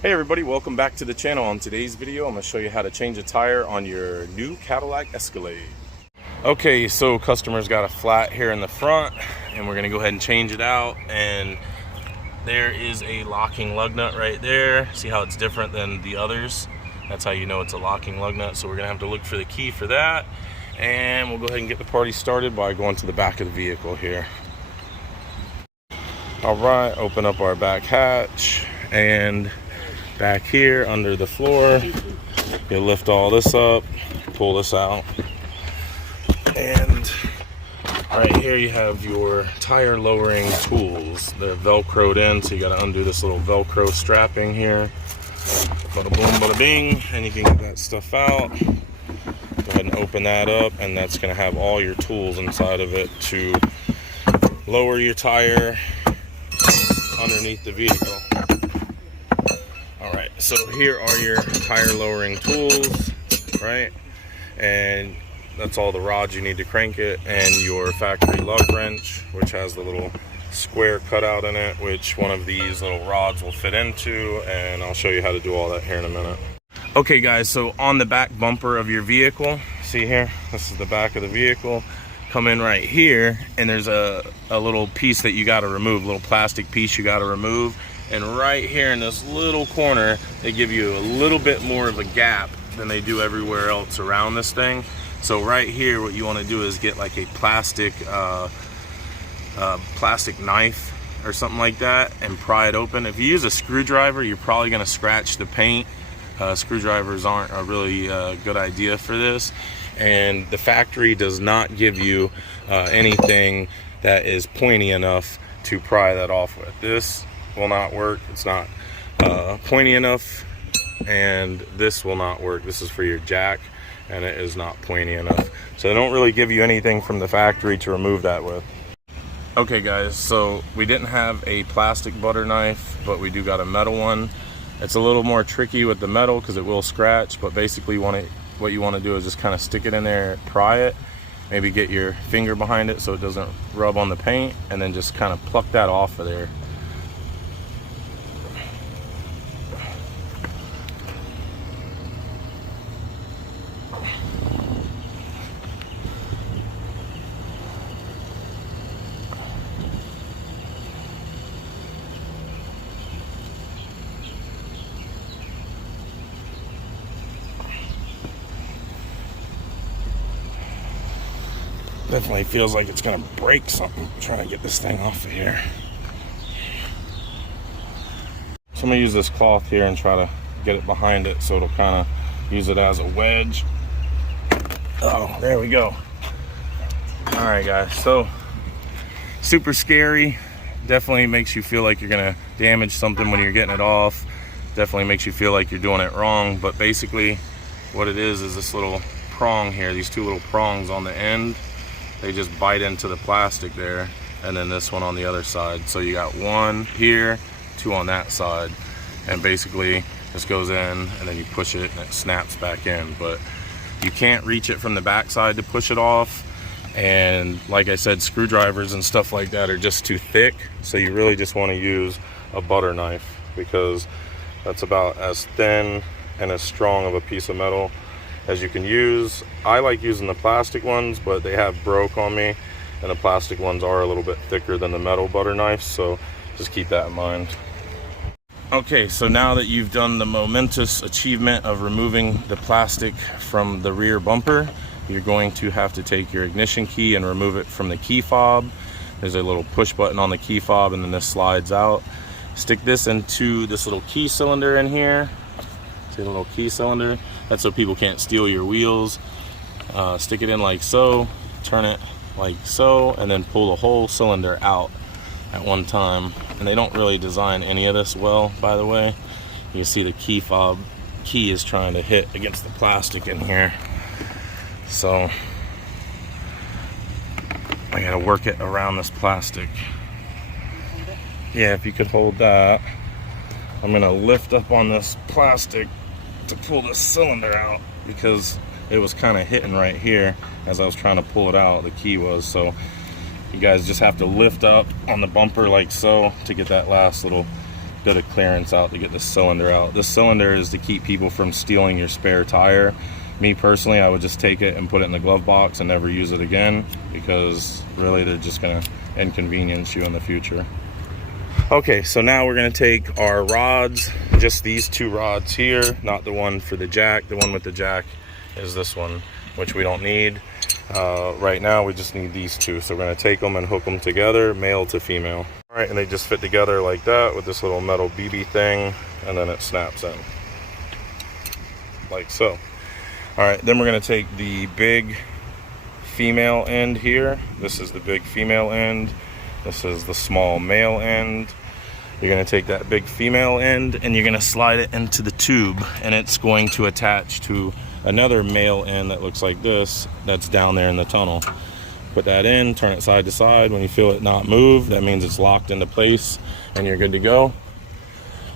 Hey everybody, welcome back to the channel. On today's video, I'm going to show you how to change a tire on your new Cadillac Escalade. Okay, so customer's got a flat here in the front, and we're going to go ahead and change it out. And there is a locking lug nut right there. See how it's different than the others? That's how you know it's a locking lug nut. So we're going to have to look for the key for that. And we'll go ahead and get the party started by going to the back of the vehicle here. All right, open up our back hatch, and back here under the floor, you'll lift all this up, pull this out, and right here you have your tire lowering tools. They're velcroed in, so you got to undo this little velcro strapping here. Bada boom, bada bing, and you can get that stuff out. Go ahead and open that up, and that's going to have all your tools inside of it to lower your tire underneath the vehicle. Alright, so here are your tire lowering tools, right? And that's all the rods you need to crank it, and your factory lug wrench, which has the little square cutout in it, which one of these little rods will fit into, and I'll show you how to do all that here in a minute. Okay guys, so on the back bumper of your vehicle, see here, this is the back of the vehicle. Come in right here, and there's a little piece that you got to remove, a little plastic piece you got to remove. And right here in this little corner, they give you a little bit more of a gap than they do everywhere else around this thing. So right here, what you want to do is get like a plastic knife or something like that and pry it open. If you use a screwdriver, you're probably going to scratch the paint. Screwdrivers aren't a really good idea for this. And the factory does not give you anything that is pointy enough to pry that off with. This will not work. It's not pointy enough, and this will not work. This is for your jack, and it is not pointy enough. So they don't really give you anything from the factory to remove that with. Okay guys, so we didn't have a plastic butter knife, but we do got a metal one. It's a little more tricky with the metal because it will scratch, but basically what you want to do is just kind of stick it in there, pry it, maybe get your finger behind it so it doesn't rub on the paint, and then just kind of pluck that off of there. Definitely feels like it's gonna break something trying to get this thing off of here. So I'm gonna use this cloth here and try to get it behind it so it'll kind of use it as a wedge. Oh, there we go. All right guys, so super scary. Definitely makes you feel like you're gonna damage something when you're getting it off. Definitely makes you feel like you're doing it wrong, but basically what it is this little prong here, these two little prongs on the end. They just bite into the plastic there, and then this one on the other side. So you got one here, two on that side, and basically this goes in, and then you push it and it snaps back in. But you can't reach it from the back side to push it off, and like I said, screwdrivers and stuff like that are just too thick. So you really just want to use a butter knife, because that's about as thin and as strong of a piece of metal as you can use. I like using the plastic ones, but they have broke on me, and the plastic ones are a little bit thicker than the metal butter knives, so just keep that in mind. Okay, so now that you've done the momentous achievement of removing the plastic from the rear bumper, you're going to have to take your ignition key and remove it from the key fob. There's a little push button on the key fob, and then this slides out. Stick this into this little key cylinder in here. See the little key cylinder? That's so people can't steal your wheels. Stick it in like so, turn it like so, and then pull the whole cylinder out at one time. And they don't really design any of this well, by the way. You see the key fob key is trying to hit against the plastic in here. So I gotta work it around this plastic. Yeah, if you could hold that. I'm gonna lift up on this plastic to pull the cylinder out, because it was kind of hitting right here as I was trying to pull it out, the key was. So you guys just have to lift up on the bumper like so to get that last little bit of clearance out to get this cylinder out. This cylinder is to keep people from stealing your spare tire. Me personally, I would just take it and put it in the glove box and never use it again, because really they're just gonna inconvenience you in the future. Okay, so now we're gonna take our rods, just these two rods here, not the one for the jack. The one with the jack is this one, which we don't need. Right now we just need these two. So we're gonna take them and hook them together, male to female. All right, and they just fit together like that with this little metal BB thing, and then it snaps in, like so. All right, then we're gonna take the big female end here. This is the big female end. This is the small male end. You're gonna take that big female end and you're gonna slide it into the tube, and it's going to attach to another male end that looks like this, that's down there in the tunnel. Put that in, turn it side to side. When you feel it not move, that means it's locked into place and you're good to go.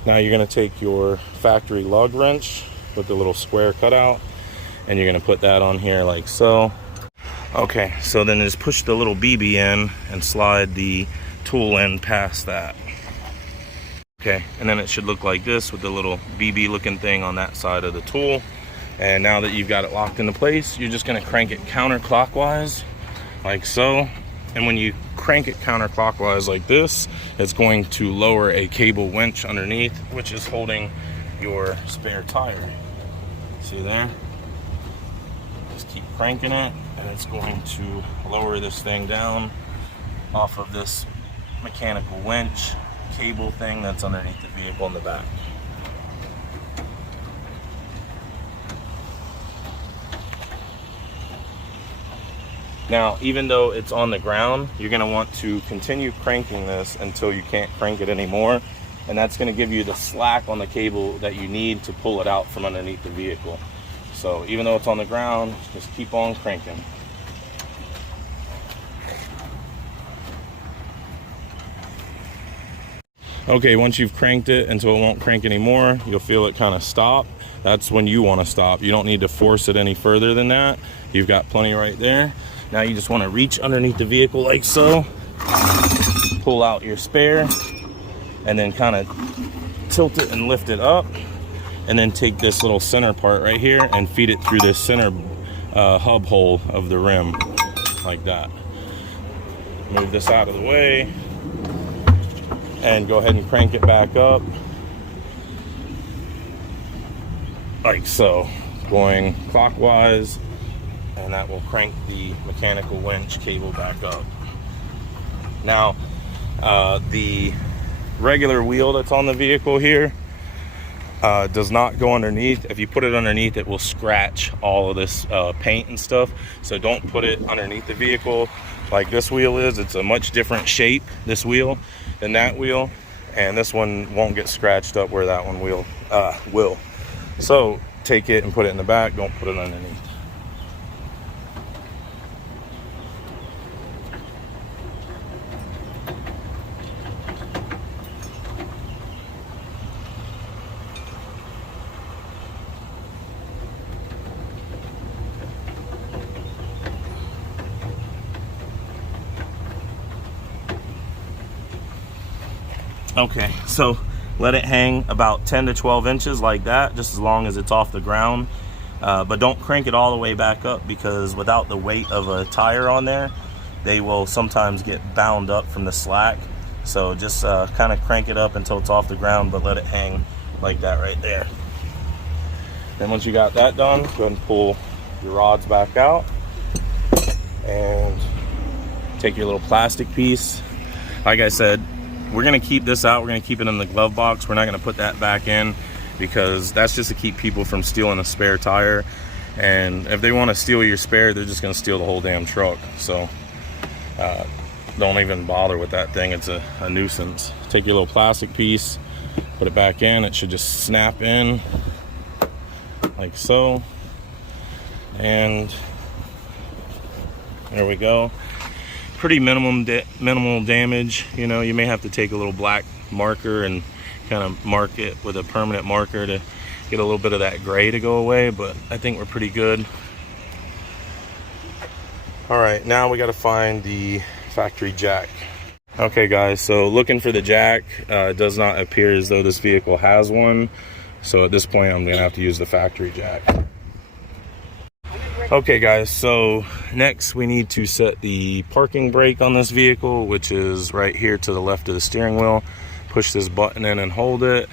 Now you're gonna take your factory lug wrench with the little square cutout, and you're gonna put that on here like so. Okay, so then just push the little BB in and slide the tool in past that. Okay, and then it should look like this with the little BB looking thing on that side of the tool. And now that you've got it locked into place, you're just gonna crank it counterclockwise like so. And when you crank it counterclockwise like this, it's going to lower a cable winch underneath, which is holding your spare tire. See there? Just keep cranking it, and it's going to lower this thing down off of this mechanical winch cable thing that's underneath the vehicle in the back. Now, even though it's on the ground, you're gonna want to continue cranking this until you can't crank it anymore, and that's gonna give you the slack on the cable that you need to pull it out from underneath the vehicle. So even though it's on the ground, just keep on cranking. Okay, once you've cranked it until it won't crank anymore, you'll feel it kind of stop. That's when you want to stop. You don't need to force it any further than that. You've got plenty right there. Now you just want to reach underneath the vehicle like so, pull out your spare, and then kind of tilt it and lift it up, and then take this little center part right here and feed it through this center hub hole of the rim like that. Move this out of the way and go ahead and crank it back up like so, going clockwise, and that will crank the mechanical winch cable back up. Now the regular wheel that's on the vehicle here does not go underneath. If you put it underneath, it will scratch all of this paint and stuff. So don't put it underneath the vehicle like this wheel is. It's a much different shape, this wheel, than that wheel, and this one won't get scratched up where that one will. So take it and put it in the back, don't put it underneath. Okay, so let it hang about 10 to 12 inches like that, just as long as it's off the ground. But don't crank it all the way back up, because without the weight of a tire on there, they will sometimes get bound up from the slack. So just kind of crank it up until it's off the ground, but let it hang like that right there. Then once you got that done, go ahead and pull your rods back out and take your little plastic piece. Like I said, we're gonna keep this out. We're gonna keep it in the glove box. We're not gonna put that back in, because that's just to keep people from stealing a spare tire. And if they want to steal your spare, they're just gonna steal the whole damn truck. So don't even bother with that thing. It's a nuisance. Take your little plastic piece, put it back in. It should just snap in like so, and there we go. Pretty minimal damage. You know, you may have to take a little black marker and kind of mark it with a permanent marker to get a little bit of that gray to go away, but I think we're pretty good. All right, now we got to find the factory jack. Okay guys, so looking for the jack. It does not appear as though this vehicle has one. So at this point, I'm gonna have to use the factory jack. Okay guys, so next we need to set the parking brake on this vehicle, which is right here to the left of the steering wheel. Push this button in and hold it.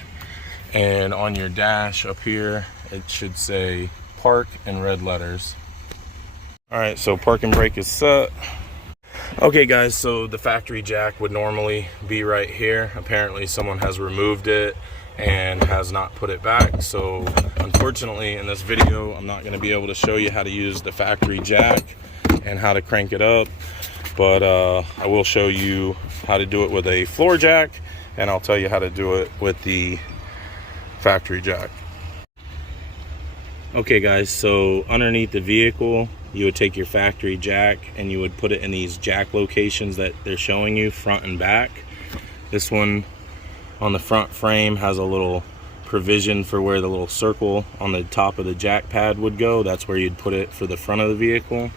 And on your dash up here, it should say park in red letters. All right, so parking brake is set. Okay guys, so the factory jack would normally be right here. Apparently someone has removed it and has not put it back. So unfortunately in this video, I'm not gonna be able to show you how to use the factory jack and how to crank it up. But I will show you how to do it with a floor jack, and I'll tell you how to do it with the factory jack. Okay guys, so underneath the vehicle, you would take your factory jack and you would put it in these jack locations that they're showing you, front and back. This one on the front frame has a little provision for where the little circle on the top of the jack pad would go. That's where you'd put it for the front of the vehicle.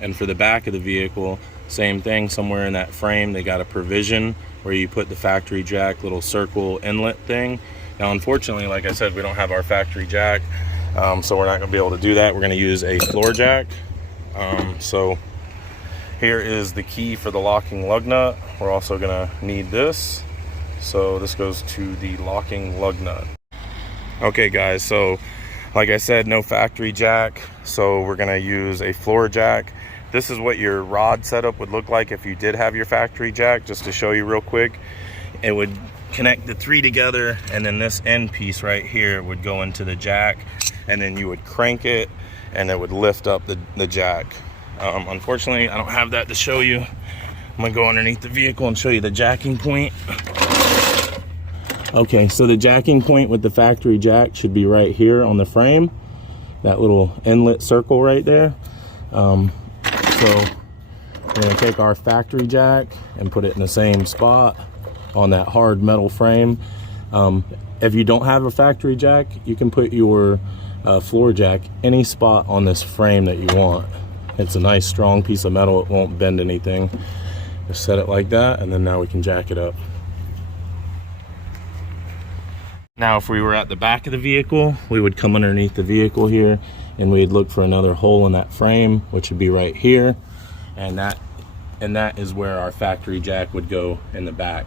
And for the back of the vehicle, same thing, somewhere in that frame they got a provision where you put the factory jack little circle inlet thing. Now unfortunately, like I said, we don't have our factory jack, so we're not going to be able to do that. We're going to use a floor jack. So here is the key for the locking lug nut. We're also going to need this. So this goes to the locking lug nut. Okay guys, so like I said, no factory jack, so we're going to use a floor jack. This is what your rod setup would look like if you did have your factory jack. Just to show you real quick, it would connect the three together, and then this end piece right here would go into the jack, and then you would crank it and it would lift up the jack. Unfortunately, I don't have that to show you. I'm gonna go underneath the vehicle and show you the jacking point. Okay, so the jacking point with the factory jack should be right here on the frame, that little inlet circle right there. So we're gonna take our factory jack and put it in the same spot on that hard metal frame. If you don't have a factory jack, you can put your floor jack any spot on this frame that you want. It's a nice strong piece of metal, it won't bend anything. Just set it like that, and then now we can jack it up. Now if we were at the back of the vehicle, we would come underneath the vehicle here and we'd look for another hole in that frame, which would be right here, and that is where our factory jack would go in the back.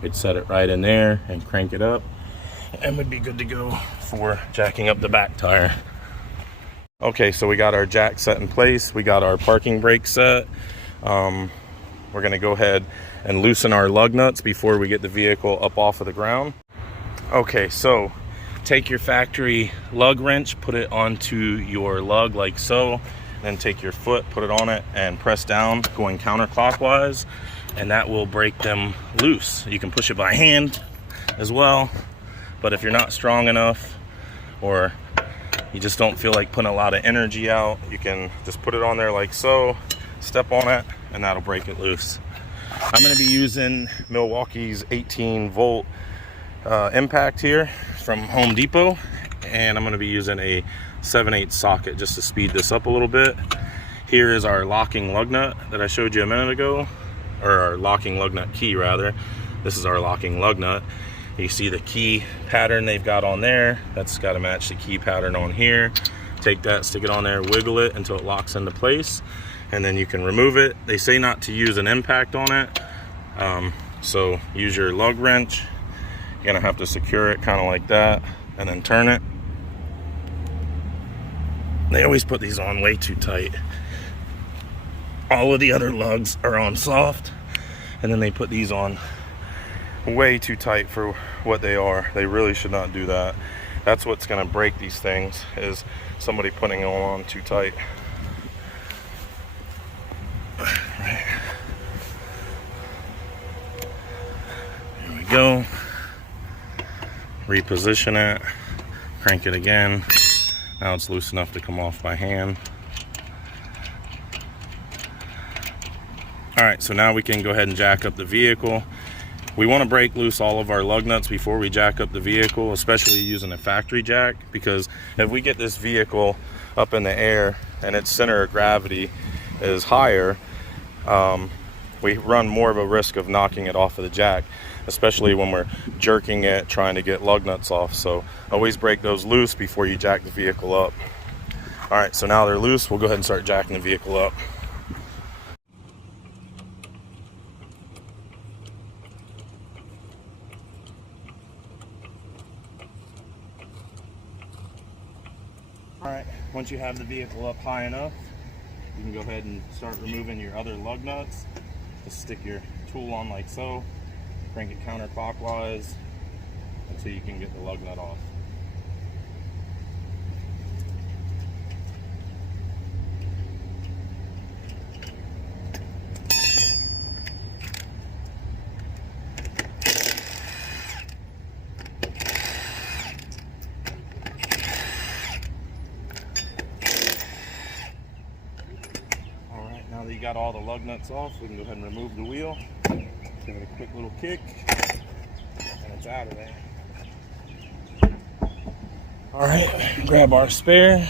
We'd set it right in there and crank it up, and we'd be good to go for jacking up the back tire. Okay, so we got our jack set in place, we got our parking brake set. We're gonna go ahead and loosen our lug nuts before we get the vehicle up off of the ground. Okay, so take your factory lug wrench, put it onto your lug like so, then take your foot, put it on it, and press down going counterclockwise, and that will break them loose. You can push it by hand as well, but if you're not strong enough or you just don't feel like putting a lot of energy out, you can just put it on there like so, step on it, and that'll break it loose. I'm going to be using Milwaukee's 18-volt impact here from Home Depot, and I'm going to be using a 7/8 socket just to speed this up a little bit. Here is our locking lug nut that I showed you a minute ago, or our locking lug nut key rather. This is our locking lug nut. You see the key pattern they've got on there, that's got to match the key pattern on here. Take that, stick it on there, wiggle it until it locks into place, and then you can remove it. They say not to use an impact on it, so use your lug wrench. You're gonna have to secure it kind of like that, and then turn it. They always put these on way too tight. All of the other lugs are on soft, and then they put these on way too tight for what they are. They really should not do that. That's what's gonna break these things, is somebody putting them on too tight. Right. There we go. Reposition it, crank it again. Now it's loose enough to come off by hand. All right, so now we can go ahead and jack up the vehicle. We want to break loose all of our lug nuts before we jack up the vehicle, especially using a factory jack, because if we get this vehicle up in the air and its center of gravity is higher, we run more of a risk of knocking it off of the jack, especially when we're jerking it, trying to get lug nuts off. So always break those loose before you jack the vehicle up. All right, so now they're loose. We'll go ahead and start jacking the vehicle up. All right, once you have the vehicle up high enough, you can go ahead and start removing your other lug nuts. Just stick your tool on like so, crank it counterclockwise until you can get the lug nut off. Now that you got all the lug nuts off, we can go ahead and remove the wheel. Give it a quick little kick, and it's out of there. All right, grab our spare,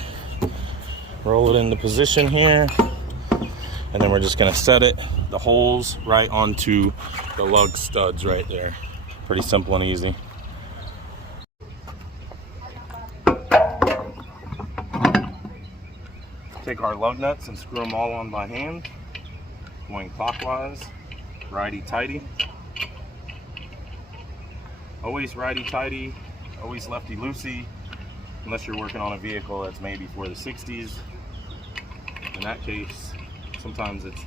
roll it into position here, and then we're just gonna set it, the holes, right onto the lug studs right there. Pretty simple and easy. Take our lug nuts and screw them all on by hand, going clockwise, righty-tighty. Always righty-tighty, always lefty-loosey, unless you're working on a vehicle that's maybe for the 60s. In that case, sometimes it's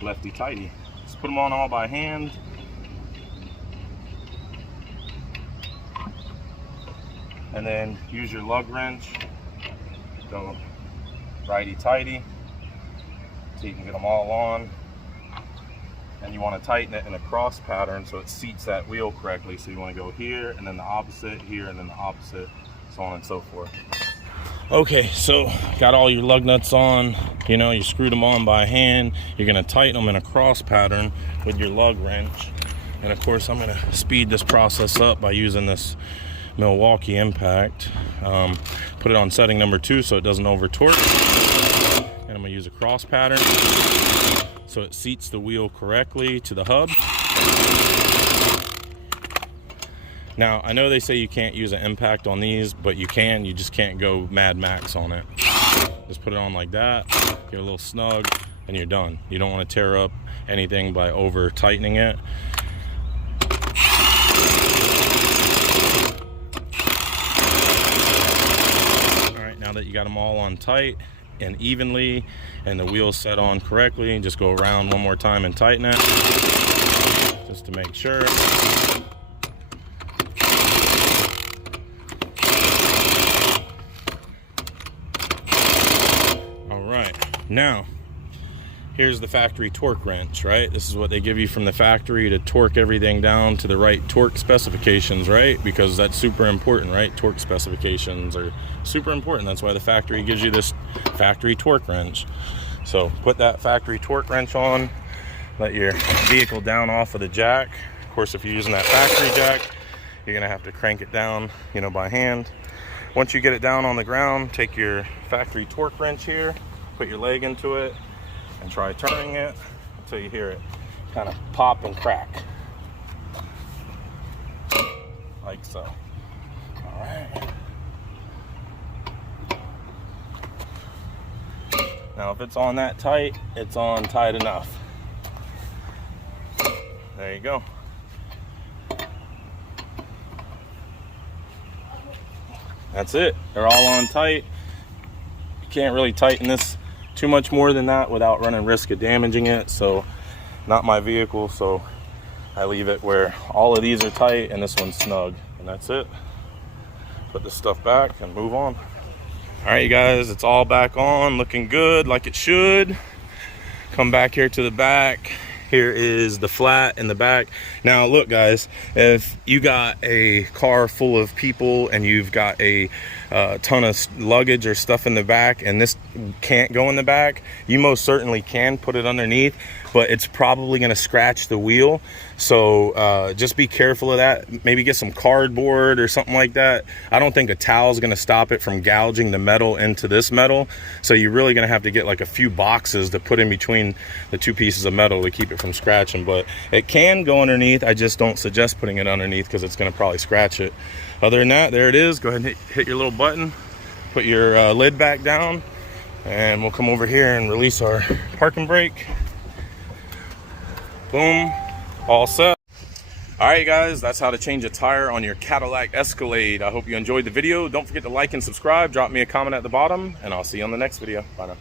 lefty-tighty. Just put them on all by hand. And then use your lug wrench. Go righty-tighty so you can get them all on, and you want to tighten it in a cross pattern so it seats that wheel correctly. So you want to go here and then the opposite, here and then the opposite, so on and so forth. Okay, so got all your lug nuts on, you know, you screwed them on by hand. You're going to tighten them in a cross pattern with your lug wrench, and of course I'm going to speed this process up by using this Milwaukee impact. Put it on setting number 2 so it doesn't over torque, and I'm gonna use a cross pattern so it seats the wheel correctly to the hub. Now I know they say you can't use an impact on these, but you can. You just can't go Mad Max on it. Just put it on like that, get a little snug, and you're done. You don't want to tear up anything by over tightening it. That you got them all on tight and evenly, and the wheels set on correctly, just go around one more time and tighten it just to make sure. All right, now here's the factory torque wrench, right? This is what they give you from the factory to torque everything down to the right torque specifications, right? Because that's super important, right? Torque specifications are super important. That's why the factory gives you this factory torque wrench. So put that factory torque wrench on, let your vehicle down off of the jack. Of course, if you're using that factory jack, you're gonna have to crank it down, you know, by hand. Once you get it down on the ground, take your factory torque wrench here, put your leg into it, and try turning it until you hear it kind of pop and crack, like so. All right. Now if it's on that tight, it's on tight enough. There you go. That's it. They're all on tight. You can't really tighten this too much more than that without running risk of damaging it. So not my vehicle, so I leave it where all of these are tight and this one's snug, and that's it. Put this stuff back and move on. All right, you guys, it's all back on, looking good like it should. Come back here to the back. Here is the flat in the back. Now look guys, if you got a car full of people and you've got a ton of luggage or stuff in the back, and this can't go in the back, you most certainly can put it underneath, but it's probably going to scratch the wheel. So just be careful of that. Maybe get some cardboard or something like that. I don't think a towel is going to stop it from gouging the metal into this metal. So you're really going to have to get like a few boxes to put in between the two pieces of metal to keep it from scratching. But it can go underneath. I just don't suggest putting it underneath because it's going to probably scratch it. Other than that, there it is. Go ahead and hit your little button, put your lid back down, and we'll come over here and release our parking brake. Boom, all set. All right, guys, that's how to change a tire on your Cadillac Escalade. I hope you enjoyed the video. Don't forget to like and subscribe. Drop me a comment at the bottom, and I'll see you on the next video. Bye now.